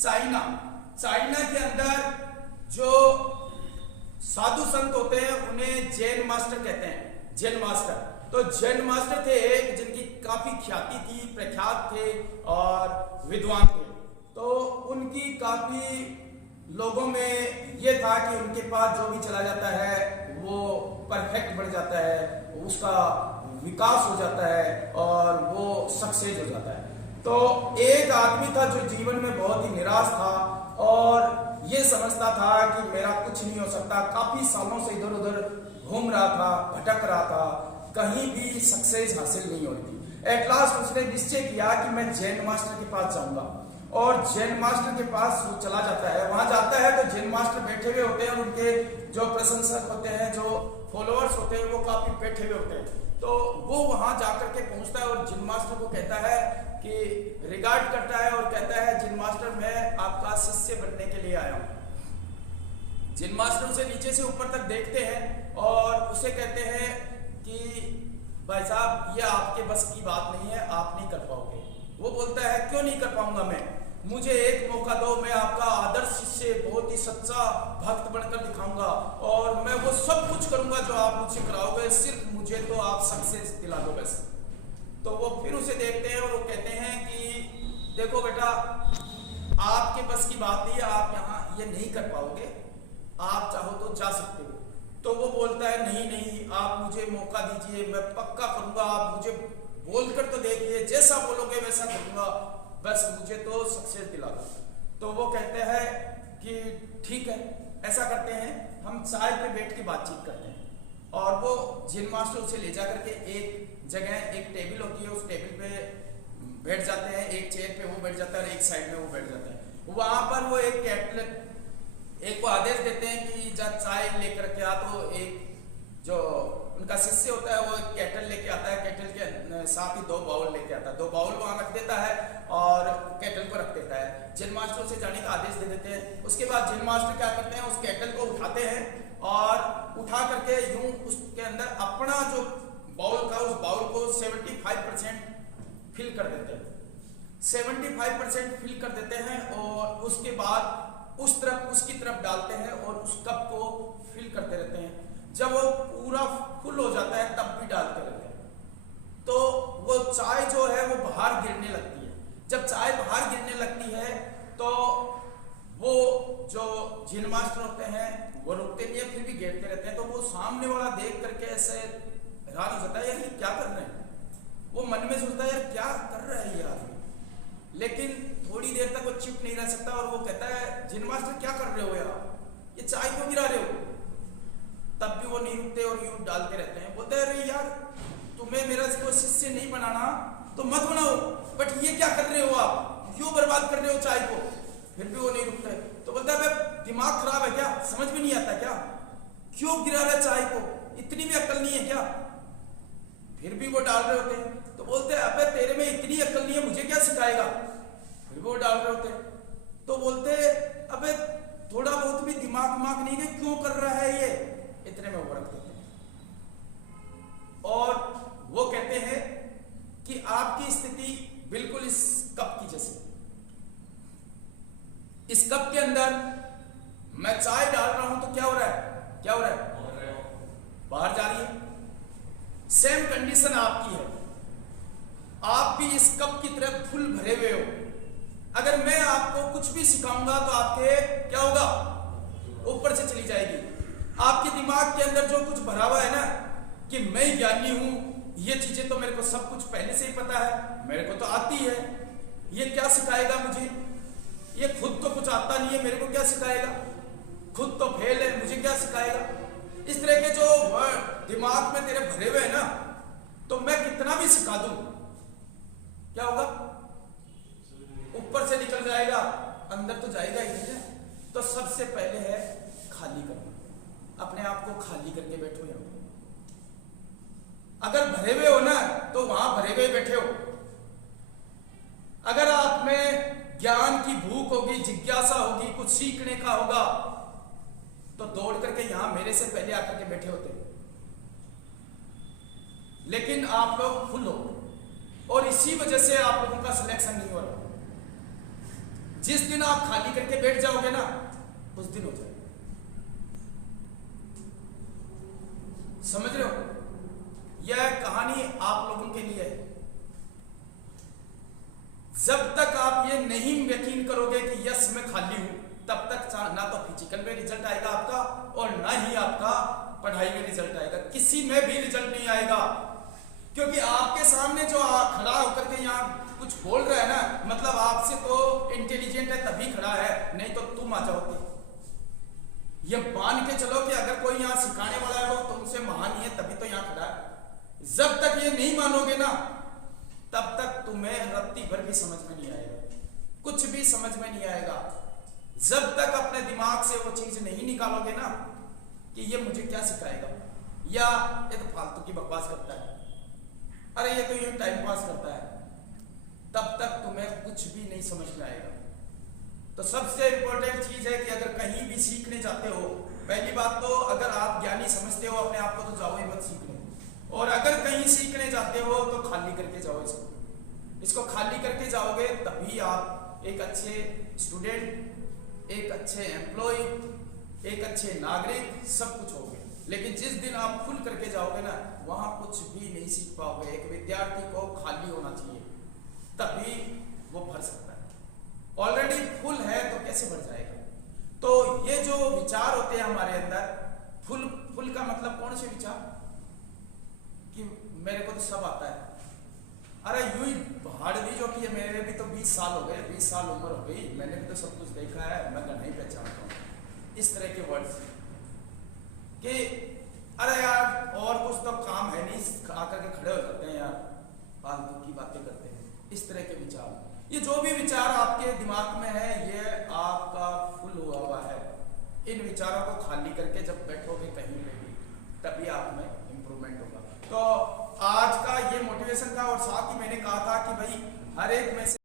China China के अंदर जो साधु संत होते हैं उन्हें जैन मास्टर कहते हैं, जैन मास्टर। तो जैन मास्टर थे एक जिनकी काफी ख्याति थी, प्रख्यात थे और विद्वान थे। तो उनकी काफी लोगों में ये था कि उनके पास जो भी चला जाता है वो परफेक्ट बन जाता है, उसका विकास हो जाता है और वो सक्सेस हो जाता है। तो एक आदमी था जो जीवन में बहुत ही निराश था और ये समझता था कि मेरा कुछ नहीं हो सकता। काफी सालों से इधर उधर घूम रहा था, भटक रहा था, कहीं भी सक्सेस हासिल नहीं हो रही थी। एट लास्ट उसने निश्चय किया कि मैं जैन मास्टर के पास जाऊंगा और जैन मास्टर के पास वो चला जाता है। वहां जाता है तो जैन मास्टर बैठे हुए होते हैं और उनके जो प्रशंसक होते हैं, जो फॉलोअर्स होते हैं, वो काफी बैठे हुए होते हैं। तो वो वहां जाकर के पहुंचता है और जैन मास्टर को कहता है कि रिगार्ड करता है और कहता है जैन मास्टर मैं आपका शिष्य बनने के लिए आया हूं। जैन मास्टर उसे नीचे से ऊपर तक देखते हैं और उसे कहते हैं कि भाई साहब ये आपके बस की बात नहीं है, आप नहीं कर पाओगे। वो बोलता है क्यों नहीं कर पाऊंगा मैं, मुझे एक मौका दो, मैं आपका आदर्श शिष्य, बहुत ही सच्चा भक्त बनकर दिखाऊंगा और मैं वो सब कुछ करूंगा जो आप मुझसे कराओगे, सिर्फ मुझे तो आप सक्सेस दिला दो बस। तो वो फिर उसे देखते हैं और वो कहते हैं कि देखो बेटा आपके बस की बात नहीं है, आप यहाँ ये नहीं कर पाओगे, आप चाहो तो जा सकते हो। तो वो बोलता है नहीं नहीं, आप मुझे मौका दीजिए, मैं पक्का करूंगा, आप मुझे बोलकर तो देखिए, जैसा बोलोगे वैसा करूंगा, बस मुझे तो सक्सेस दिला दो। तो वो कहते हैं कि ठीक है, ऐसा करते हैं, हम चाय पे बैठ के बातचीत करते हैं। और वो जैन मास्टर उसे ले जाकर के एक जगह, एक टेबल होती है, उस टेबल पे बैठ जाते हैं, एक चेयर पे वो बैठ जाता है और एक साइड में वो बैठ जाता है। वहां पर वो एक को आदेश देते हैं कि जब चाय लेकर के आ, तो एक जो उनका शिष्य होता है वो एक केटल लेके आता है, केटल के साथ ही 2 बाउल लेके आता है, 2 बाउल वहां रख देता है और केटल को रख देता है। जैन मास्टर उसे जाने का आदेश दे देते हैं। उसके बाद जैन मास्टर क्या करते हैं, उस केटल को उठाते हैं और उठा करके यूं उसके अंदर अपना जो बाउल था उस बाउल को 75% फिल कर देते हैं, 75% फिल कर देते हैं और उसके बाद उसकी तरफ डालते हैं और उस कप को फिल करते रहते हैं। जब वो पूरा फुल हो जाता है तब भी डालते रहते हैं। तो वो चाय जो है वो बाहर गिरने लगती है। जब चाय बाहर गिरने लगती है तो वो जो जैन मास्टर होते हैं वो रुकते नहीं है, फिर भी गिरते रहते हैं। तो वो सामने वाला देख करके ऐसे हैरान हो जाता है, यार ये क्या कर रहे हैं। वो मन में सोचता है यार क्या कर रहा है ये आदमी, लेकिन थोड़ी देर तक वो चुप नहीं रह सकता और वो कहता है जैन मास्टर क्या कर रहे हो यार, ये चाय क्यों गिरा रहे हो। तब भी वो नहीं रुकते और यूं डालते रहते हैं। बोलते हैं अरे यार तुम्हें मेरा इसको शिष्य नहीं बनाना तो मत बनाओ, बट ये क्या कर रहे हो आप, क्यों बर्बाद कर रहे हो चाय को। फिर भी वो नहीं रुकते। तो बोलता है दिमाग खराब है क्या, समझ में नहीं आता क्या, क्यों गिरा रहा है चाय को, इतनी भी अक्ल नहीं है क्या। फिर भी वो डाल रहे होते हैं। तो बोलते हैं अबे तेरे में इतनी अक्ल नहीं है, मुझे क्या सिखाएगा। फिर वो डाल रहे होते हैं। तो बोलते अबे थोड़ा बहुत भी दिमाग नहीं है, क्यों कर रहा है ये। इतने में वो रख देते हैं और वो कहते हैं कि आपकी स्थिति बिल्कुल इस कप की जैसे, इस कप के अंदर मैं चाय डाल रहा हूं तो क्या हो रहा है, क्या हो रहा है, बाहर जा रही है। सेम कंडीशन आपकी है, आप भी इस कप की तरह फुल भरे हुए हो। अगर मैं आपको कुछ भी सिखाऊंगा तो आपके क्या होगा, ऊपर से चली जाएगी। आपके दिमाग के अंदर जो कुछ भरा हुआ है ना कि मैं ज्ञानी हूं, ये चीजें तो मेरे को सब कुछ पहले से ही पता है, मेरे को तो आती है, ये क्या सिखाएगा मुझे, ये खुद तो कुछ आता नहीं है, मेरे को क्या सिखाएगा, खुद तो फेल है, मुझे क्या सिखाएगा। इस तरह के जो दिमाग में तेरे भरे हुए हैं ना, तो मैं कितना भी सिखा दूं क्या होगा, ऊपर से निकल जाएगा, अंदर तो जाएगा ही नहीं। तो सबसे पहले है खाली करना, अपने आप को खाली करके बैठो। यहाँ अगर भरे हुए हो ना तो वहां भरे हुए बैठे हो। अगर आप में ज्ञान की भूख होगी, जिज्ञासा होगी, कुछ सीखने का होगा, तो दौड़ करके यहां मेरे से पहले आकर के बैठे होते। लेकिन आप लोग फुल हो और इसी वजह से आप लोगों का सिलेक्शन नहीं हो रहा। जिस दिन आप खाली करके बैठ जाओगे ना, उस दिन हो जाएगा। समझ रहे हो? यह कहानी आप लोगों के लिए है। जब तक आप ये नहीं यकीन करोगे कि यस मैं खाली हूं, तब तक ना तो फिजिकल में रिजल्ट आएगा आपका, और ना ही आपका पढ़ाई में रिजल्ट आएगा। किसी में भी रिजल्ट नहीं आएगा, क्योंकि आपके सामने जो खड़ा होकर के यहाँ कुछ बोल रहा है ना, मतलब आपसे तो इंटेलिजेंट है तभी खड़ा है, नहीं तो तुम आ जाओगे। ये मान के चलो कि अगर कोई यहाँ सिखाने वाला है वो तुमसे महान ही है, तभी तो यहाँ खड़ा है। जब तक ये नहीं मानोगे ना, तब तक तुम्हें रत्ती भर भी समझ में नहीं आएगा, कुछ भी समझ में नहीं आएगा। जब तक अपने दिमाग से वो चीज नहीं निकालोगे ना कि ये मुझे क्या सिखाएगा, या ये तो फालतू की बकवास करता है, अरे ये तो ये टाइम पास करता है, तब तक तुम्हें कुछ भी नहीं समझ में आएगा। तो सबसे इंपॉर्टेंट चीज है कि अगर कहीं भी सीखने जाते हो, पहली बात तो अगर आप ज्ञानी समझते हो अपने आप को, तो जाओ ही मत सीखने। और अगर कहीं सीखने जाते हो तो खाली करके जाओ इसको खाली करके जाओगे, तभी आप एक अच्छे स्टूडेंट, एक अच्छे एम्प्लॉय, एक अच्छे नागरिक, सब कुछ होगे। लेकिन जिस दिन आप फुल करके जाओगे ना, वहां कुछ भी नहीं सीख पाओगे। एक विद्यार्थी को खाली होना चाहिए, तभी वो भर सकता है। ऑलरेडी फुल है तो कैसे भर जाएगा? तो ये जो विचार होते हैं हमारे अंदर, फुल का मतलब कौन से विचार कि मेरे को तो सब आता है, अरे यूं ही भाड़ भी जो कि मेरे भी तो 20 साल हो गए, 20 साल उम्र हो गई, मैंने भी तो सब कुछ देखा है, मैं नहीं पहचानता हूँ। इस तरह के वर्ड्स कि अरे यार और कुछ तो काम है नहीं, आकर के खड़े हो जाते हैं यार, फालतू की बातें करते हैं, इस तरह के विचार। ये जो भी विचार आपके दिमाग में है, ये आपका फुल हुआ हुआ है। इन विचारों को खाली करके जब बैठोगे कहीं पे भी, तभी आप में इंप्रूवमेंट होगा। तो आज का ये मोटिवेशन था, और साथ ही मैंने कहा था कि भाई हर एक में से